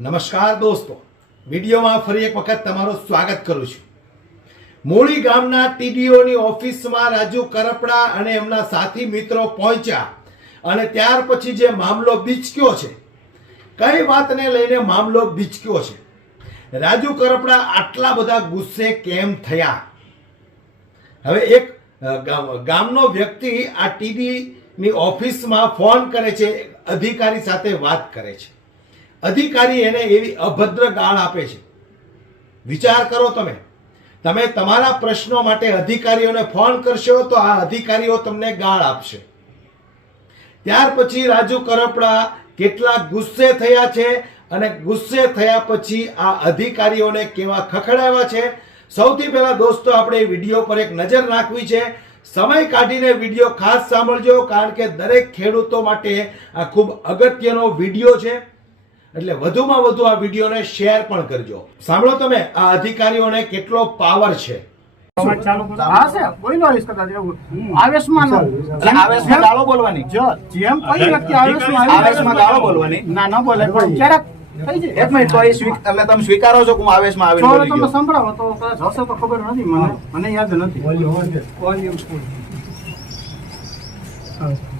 નમસ્કાર દોસ્તો. વિડીયોમાં ફરી એક વખત તમારું સ્વાગત કરું છું. મૂળી ગામના ટીડીઓની ઓફિસમાં રાજુ કરપડા અને એમના સાથી મિત્રો પહોંચ્યા અને ત્યાર પછી જે મામલો બીચક્યો છે, કઈ વાતને લઈને મામલો બીચક્યો છે? રાજુ કરપડા આટલા બધા ગુસ્સે કેમ થયા? હવે એક ગામ- ગામનો વ્યક્તિ આ ટીડીની ઓફિસમાં ફોન કરે છે અધિકારી સાથે વાત કરે છે. અધિકારી એને એવી અભદ્ર ગાળ આપે છે. વિચાર કરો તમે. તમે તમારા પ્રશ્નો માટે અધિકારીઓને ફોન કરશો તો આ અધિકારીઓ તમને ગાળ આપશે. ત્યાર પછી રાજુ કરપડા કેટલા ગુસ્સે થયા છે અને ગુસ્સે થયા પછી આ અધિકારીઓને કેવા ખખડાવ્યા છે. સૌથી પહેલા દોસ્તો, આપણે વીડિયો પર એક નજર નાખવી છે. સમય કાઢીને વીડિયો ખાસ સાંભળજો, કારણ કે દરેક ખેડૂતો માટે આ ખૂબ અગત્યનો વીડિયો છે. એટલે વધુમાં વધુ આ વિડીયોને શેર પણ કરજો. સાંભળો તમે આ અધિકારીઓને કેટલો પાવર છે. સ્વીકારો છો હું આવેશમાં હા છે બોલ્યો તો કદાચ મને મને યાદ એટલે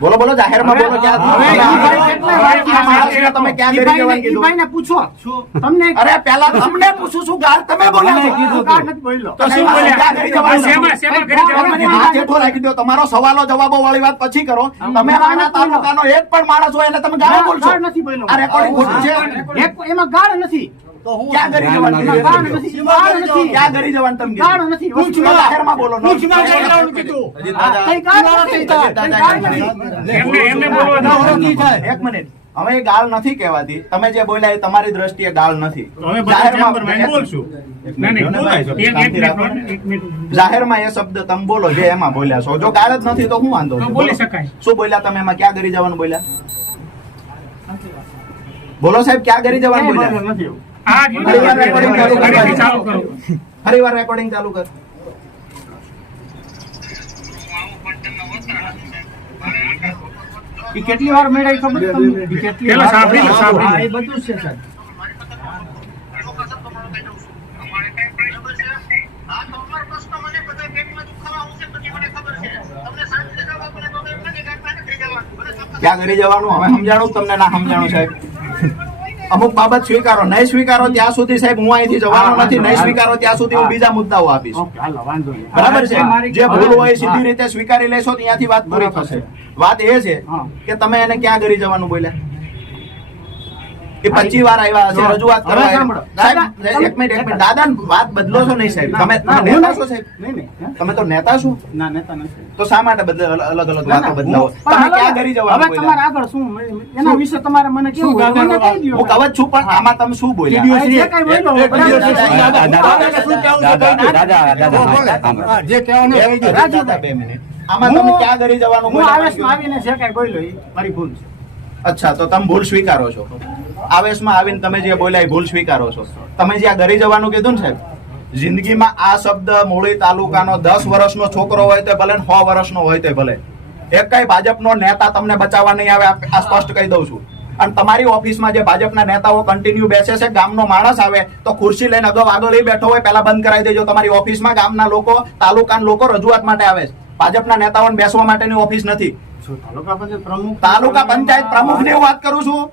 બોલો બોલો જાહેરમાં બોલો ક્યાં તમે જવાનું કીધું? પૂછો. તમને અરે પેલા તમને પૂછું છું ગાળ તમે બોલ્યા છો. કાળ નથી બોલ્યો. તો શું બોલ્યા? ક્યાં જવાનું શેમાં- શેમાં ઘરે જવાનું? તમે હાથ રાખી દો તમારો સવાલો જવાબો વાળી વાત પછી કરો. તમે આના તાલુકાનો એક પણ માણસ હોય એને તમે ગાળો બોલશો. નથી બોલ્યો. અરે રેકોર્ડિંગ ખોટું છે. એમાં ગાળ નથી. ક્યાં જવાનું એમાં ગાળ નથી ક્યાં ઘરે જવાનું તમે ગાળ કીધું? નથી પૂછમાં જાહેરમાં બોલો નો. પૂછમાં જાહેરમાં કીધું. કઈ ગાળ નથી કઈ ગાળ નથી એમને એમને બોલવા દો. એક મિનિટ હવે એ ગાળ નથી કહેવાતી તમે જે બોલ્યા એ તમારી દ્રષ્ટિએ ગાળ નથી જાહેરમાં- એ શબ્દ તમે બોલો જે એમાં બોલ્યા છો જો ગાળ જ નથી તો હું વાંધો તો બોલી શકાય. શું બોલ્યા તમે એમાં ક્યાં ઘરે જવાનું બોલ્યા બોલો સાહેબ ક્યાં ઘરે જવાનું બોલ્યા ફરી વાર રેકોર્ડિંગ ચાલુ કર. ઈ કેટલી વાર મેળાઈ ખબર તમને? ઈ કેટલી વાર- સાંભળી લો, સાંભળી એ બધું છે સાહેબ. ક્યાં ઘરે જવાનું? હવે સમજાણું તમને ના સમજાણું સાહેબ. અમુક બાબત સ્વીકારો નહીં સ્વીકારો ત્યાં સુધી સાહેબ હું અહીંથી જવાનો નથી નહીં સ્વીકારો ત્યાં સુધી હું બીજા મુદ્દાઓ આપીશ. બરાબર છે? જે ભૂલ હોય સીધી રીતે સ્વીકારી લેશો ત્યાંથી વાત પૂરી થશે. વાત એ છે કે તમે એને ક્યાં ઘરે જવાનું બોલ્યા? કે પચી વાર આવ્યા હશે રજૂઆત કરવા સાંભળો. સાહેબ એક મિનિટ એક મિનિટ. દાદા વાત બદલો છો નહીં સાહેબ? તમે નેતા છો સાહેબ? નહીં, નહીં, તમે તો નેતા છો? ના નેતા નથી. તો શા માટે બદલે અલગ અલગ વાતો બદલાવો? તમે ક્યાં હવે- જવા હવે તમારે આગળ શું? એના વિશે તમારે મને કેવું. હું કવચ છું પણ આમાં તમે શું બોલ્યા? જે કહેવાનું બે મિનિટ. આમાં તમે ક્યાં ઘરી જવાનું હું? આવેશમાં આવીને જે કઈ બોલ્યો એ મારી ભૂલ છે. અચ્છા તો તમે ભૂલ સ્વીકારો છો. આવેશમાં આવીને તમે જે બોલ્યા એ ભૂલ સ્વીકારો છો. તમે જે આ ડરી જવાનું કીધું ને સાહેબ જિંદગીમાં આ શબ્દ મૂળી તાલુકાનો દસ વર્ષનો છોકરો હોય તો ભલે સો વર્ષનો હોય તો ભલે. એક કઈ ભાજપનો નેતા તમને બચાવવા નહીં આવે આ સ્પષ્ટ કહી દઉં છું. અને તમારી ઓફિસમાં જે ભાજપના નેતાઓ કન્ટિન્યુ બેસે છે ગામનો માણસ આવે તો ખુરશી લઈને અગાઉ આગળ લઈ બેઠો હોય પહેલા બંધ કરાવી દેજો. તમારી ઓફિસમાં ગામના લોકો તાલુકાના લોકો રજૂઆત માટે આવે છે. ભાજપના નેતાઓને બેસવા માટેની ઓફિસ નથી. તાલુકા પંચાયત પ્રમુખ? તાલુકા પંચાયત પ્રમુખની વાત કરું છું.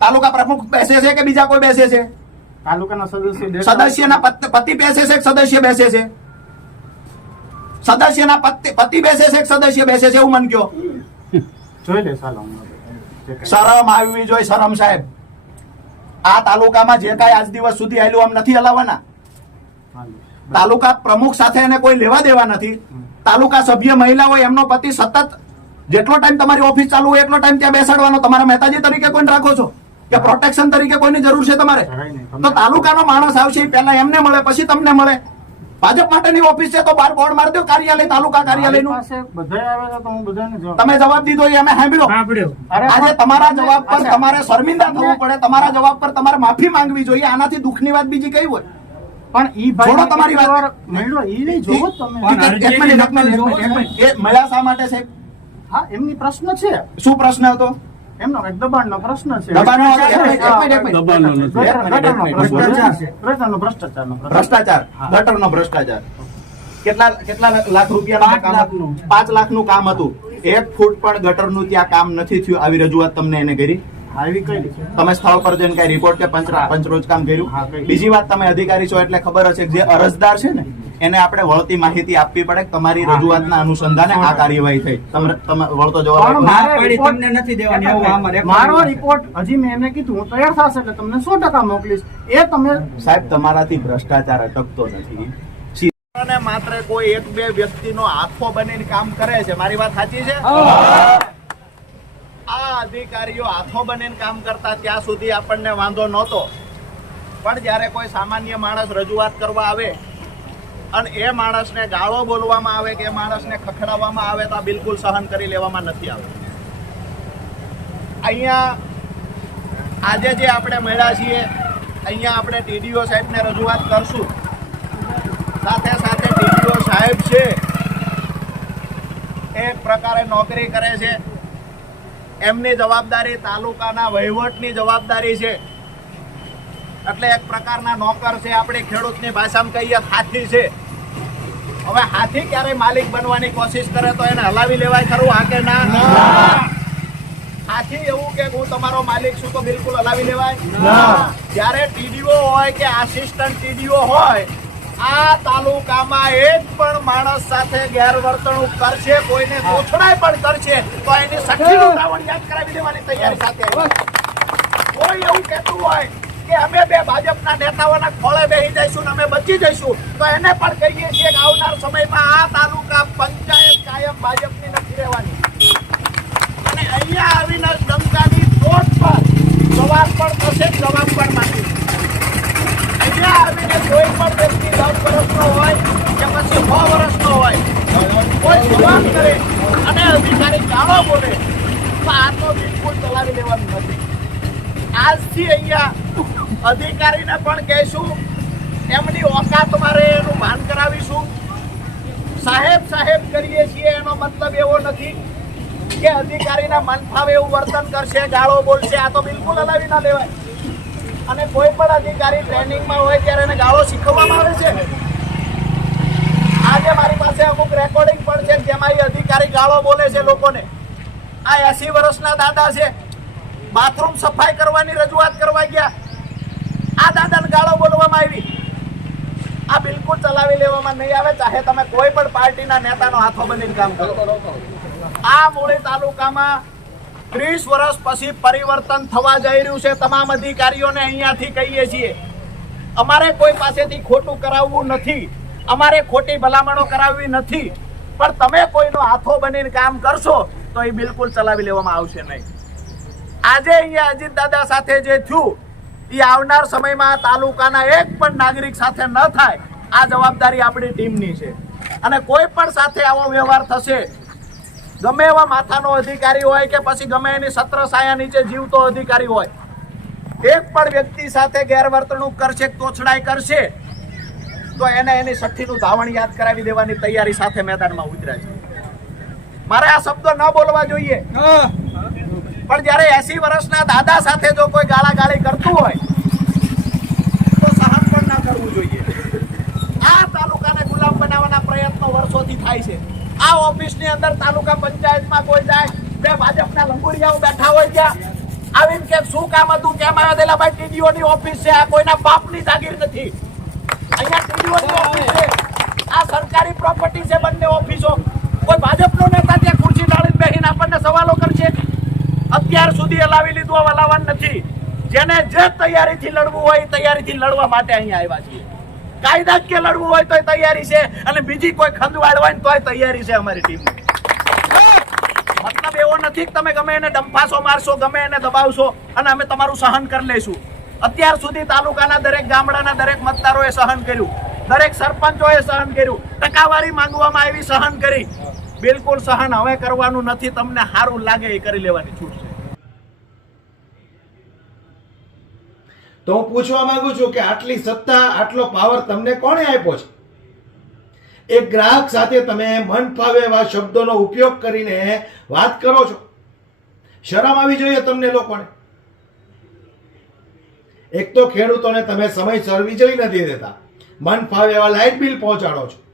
તાલુકા પ્રમુખ બેસે છે કે બીજા કોઈ બેસે છે? તાલુકાના સદસ્ય સદસ્યના પત- બેસે છે કે સદસ્ય બેસે છે? સદસ્યના પતિ પતિ બેસે છે કે સદસ્ય બેસે છે? એવું મન કયો. જોઈ લે કાંઈ. શરમ જોઈએ શરમ સાહેબ. આ તાલુકામાં જે કાંઈ આજ દિવસ સુધી આવેલું આમ નથી હલાવવાના તાલુકા પ્રમુખ સાથે એને કોઈ લેવા દેવા નથી. તાલુકા સભ્ય મહિલા હોય એમનો પતિ સતત જેટલો ટાઈમ તમારી ઓફિસ ચાલુ હોય એટલો ટાઈમ ત્યાં બેસાડવાનો. તમારા મહેતાજી તરીકે કોઈને રાખો છો? કે પ્રોટેક્શન તરીકે કોઈની જરૂર છે તમારે? તો તાલુકાનો માણસ આવશે પહેલા એમને મળે પછી તમને મળે. ભાજપ માટેની ઓફિસ છે તો બાર બોર્ડ મારી દો કાર્યાલય તાલુકા કાર્યાલયનું. પાસે બધાય આવે છે તો હું બધાને જવાબ તમે જવાબ દીધો એ અમે સાંભળ્યો. સાંભળ્યો. આજે તમારા જવાબ પર તમારે શર્મિંદા થવું પડે તમારા જવાબ પર તમારે માફી માંગવી જોઈએ આનાથી દુઃખની વાત બીજી કઈ હોય? પણ ઈ છોડો તમારી વાત. મળ્યો ઈ નહીં જોવો તમે. પણ એક મિનિટ, એક મિનિટ, એક મિનિટ, એક મિનિટ. એ મળ્યા શા માટે સાહેબ? હા એમની પ્રશ્ન છે. શું પ્રશ્ન હતો? એમનો એક દબાણનો પ્રશ્ન છે. દબાણનો ભ્રષ્ટાચારનો ભ્રષ્ટાચાર ગટરનો ભ્રષ્ટાચાર. કેટલા કેટલા લાખ કામ હતું? પાંચ લાખનું કામ હતું. એક ફૂટ પણ ગટરનું ત્યાં કામ નથી થયું. આવી રજૂઆત તમને એને કરી? આવી કઈ છે તમે સ્થળ પર જઈને કઈ રિપોર્ટ કે પંચ પંચરોજ કામ કર્યું? બીજી વાત તમે અધિકારી છો એટલે ખબર હશે જે અરજદાર છે ને એને આપણે વળતી માહિતી આપવી પડે તમારી રજૂઆતના અનુસંધાને આ કાર્યવાહી થઈ. તમે વળતો જવાબ તમને નથી દેવાની, મારો રિપોર્ટ હજી મેં એને કીધું હું તૈયાર થશે એટલે તમને સો ટકા મોકલીશ. એ તમે સાહેબ તમારાથી ભ્રષ્ટાચાર અટકતો નથી. અને માત્ર કોઈ એક બે વ્યક્તિનો આખો બનીને કામ કરે છે. મારી વાત સાચી છે? આ અધિકારીઓ આખો બનીને કામ કરતા ત્યાં સુધી આપણને વાંધો નહોતો. પણ જ્યારે કોઈ સામાન્ય માણસ રજૂઆત કરવા આવે અને એ માણસને ગાળો બોલવામાં આવે કે એ માણસને ખખડાવવામાં આવે તો બિલકુલ સહન કરી લેવામાં નથી આવે. અહીંયા આજે જે આપણે મળ્યા છીએ, અહીંયા આપણે ટીડીઓ સાહેબને રજૂઆત કરશું. સાથે સાથે ટીડીઓ સાહેબ છે એક પ્રકારે નોકરી કરે છે. એમની જવાબદારી તાલુકાના વહીવટની જવાબદારી છે. એટલે એક પ્રકારના નોકર છે આપણે ખેડૂતની ભાષામાં કહીએ હાથી છે. હવે હાથી ક્યારે માલિક બનવાની કોશિશ કરે તો એને હલાવી લેવાય ખરું હા કે ના? હાથી એવું કે હું તમારો માલિક છું તો બિલકુલ હલાવી લેવાય? જ્યારે ટીડીઓ હોય કે આસિસ્ટન્ટ ટીડીઓ હોય આ તાલુકામાં એક પણ માણસ સાથે ગેરવર્તણૂક કરશે કોઈને ગોછડાય પણ કરશે તો એની સખીનું દ્રાવણ યાદ કરાવી દેવાની તૈયારી સાથે. કોઈ એવું કહેતું હોય કે અમે બે ભાજપના નેતાઓના ખોળે બેસી જઈશું ને અમે બચી જઈશું, તો એને પણ કહીએ છીએ કે આવનાર સમયમાં આ તાલુકા પંચાયત કાયમ ભાજપની નથી રહેવાની. અને અહીંયા આવીને જનતાની ટોચ પર જવાબ પણ થશે જવાબ પણ માંગી. અહીંયા આવીને કોઈ પણ વ્યક્તિ દસ વર્ષનો હોય કે પછી છ વર્ષનો હોય, કોઈ જવાબ કરે અને અધિકારી ગાળો બોલે, તો આ તો બિલકુલ ચલાવી લેવાનું નથી. આજથી અહીંયા અધિકારીને પણ કહેશું, એમની ઓકાત મારે એનું ભાન કરાવીશું. સાહેબ સાહેબ કરીએ છીએ, એનો મતલબ એવો નથી કે અધિકારીના મન ફાવે એવું વર્તન કરશે, ગાળો બોલશે, આ તો બિલકુલ હલાવી ના લેવાય. અને કોઈ પણ અધિકારી ટ્રેનિંગમાં હોય ત્યારે એને ગાળો શીખવવામાં આવે છે. આજે મારી પાસે અમુક રેકોર્ડિંગ પણ છે, જેમાં એ અધિકારી ગાળો બોલે છે લોકોને. આ એસી વર્ષના દાદા છે. બાથરૂમ સફાઈ કરવાની રજૂઆત કરવા ગયા. આ દાદાને ગાળો બોલવામાં આવી. આ બિલકુલ ચલાવી લેવામાં નહીં આવે, ચાહે તમે કોઈ પણ પાર્ટીના નેતાનો હાથો બનીને કામ કરો. આ મૂળી તાલુકામાં ત્રીસ વર્ષ પછી પરિવર્તન થવા જઈ રહ્યું છે, તમામ અધિકારીઓને અહીંયાથી કહીએ છીએ. અમારે કોઈ પાસેથી ખોટું કરાવવું નથી. અમારે ખોટી ભલામણો કરાવવી નથી. પણ તમે કોઈનો હાથો બનીને કામ કરશો, તો એ બિલકુલ ચલાવી લેવામાં આવશે નહીં. આજે અહીંયા અજીત દાદા સાથે જે થયું એ આવનાર સમયમાં તાલુકાના એક પણ નાગરિક સાથે ન થાય, આ જવાબદારી આપણી ટીમની છે. અને કોઈ પણ સાથે આવો વ્યવહાર થશે, ગમે એવા માથાનો અધિકારી હોય કે પછી ગમે એની સત્ર સાયા નીચે જીવતો અધિકારી હોય, એક પણ વ્યક્તિ સાથે ગેરવર્તણૂક કરશે, તોછડાઈ કરશે, તો એને એની સઠ્ઠીનું ધાવણ યાદ કરાવી દેવાની તૈયારી સાથે મેદાનમાં ઉતર્યા છે. મારે આ શબ્દો ન બોલવા જોઈએ. પણ જ્યારે એસી વર્ષના દાદા સાથે જો કોઈ ગાળાગાળી કરતું હોય, તો સહન પણ ના કરવું જોઈએ. આ તાલુકાને ગુલામ બનાવવાના પ્રયત્નો વર્ષોથી થાય છે. આ ઓફિસની અંદર તાલુકા પંચાયતમાં કોઈ જાય, બે ભાજપના લંગુડિયાઓ બેઠા હોય ત્યાં, આવીને કે શું કામ હતું, કેમ આવ્યા દેલા ભાઈ ટીડીઓ ની ઓફિસ છે, આ કોઈના બાપની જાગીર નથી. અહીંયા ટીડીઓ ની ઓફિસ છે. આ સરકારી પ્રોપર્ટી છે બંને ઓફિસો. કોઈ ભાજપનો નેતા ત્યાં ખુરશી ડાળીને બેહીને આપણને સવાલો કરશે અત્યાર સુધી હલાવી લીધું હલાવવાનું નથી. જેને જે તૈયારીથી લડવું હોય, એ તૈયારીથી લડવા માટે અહીંયા આવ્યા છીએ. કાયદાકીય લડવું હોય તોય તૈયારી છે, અને બીજી કોઈ ખંડવાડ હોય તોય તૈયારી છે અમારી ટીમ મતલબ એવો નથી કે તમે ગમે એને ડંફાસો મારશો, ગમે એને દબાવશો, અને અમે તમારું સહન કરી લઈશું. અત્યાર સુધી તાલુકાના દરેક ગામડાના દરેક મતદારોએ સહન કર્યું. દરેક સરપંચોએ સહન કર્યું. ટકાવારી માંગવામાં આવી, સહન કરી. બિલકુલ સહન હવે કરવાનું નથી. તમને સારું લાગે એ કરી લેવાની છૂટ છે. તો હું પૂછવા માંગુ છું કે આટલી સત્તા, આટલો પાવર તમને કોણે આપ્યો છે? એક ગ્રાહક સાથે તમે મન ફાવે એવા શબ્દોનો ઉપયોગ કરીને વાત કરો છો. શરમ આવી જોઈએ તમને લોકોને. એક તો ખેડૂતોને તમે સમયસર વીજળી નથી દેતા. મન ફાવે એવા લાઇટ બિલ પહોંચાડો છો.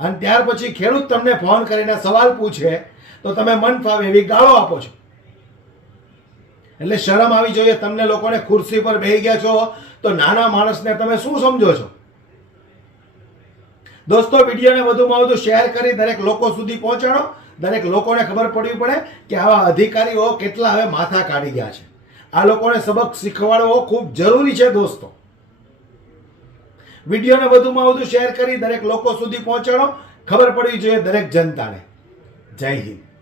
અને ત્યાર પછી ખેડૂત તમને ફોન કરીને સવાલ પૂછે, તો તમે મન ફાવે એવી ગાળો આપો છો. એટલે શરમ આવી જોઈએ, તમને લોકોને ખુરશી પર બેહી ગયા છો, તો નાના માણસને તમે શું સમજો છો? દોસ્તો, વિડીયોને વધુમાં વધુ શેર કરી દરેક લોકો સુધી પહોંચાડો. દરેક લોકોને ખબર પડવી પડે કે આવા અધિકારીઓ કેટલા હવે માથા કાઢી ગયા છે. આ લોકોને સબક શીખવાડવો ખૂબ જરૂરી છે દોસ્તો. વિડીયોને વધુમાં વધુ શેર કરી દરેક લોકો સુધી પહોંચાડો. ખબર પડવી જોઈએ દરેક જનતાને. જય હિન્દ.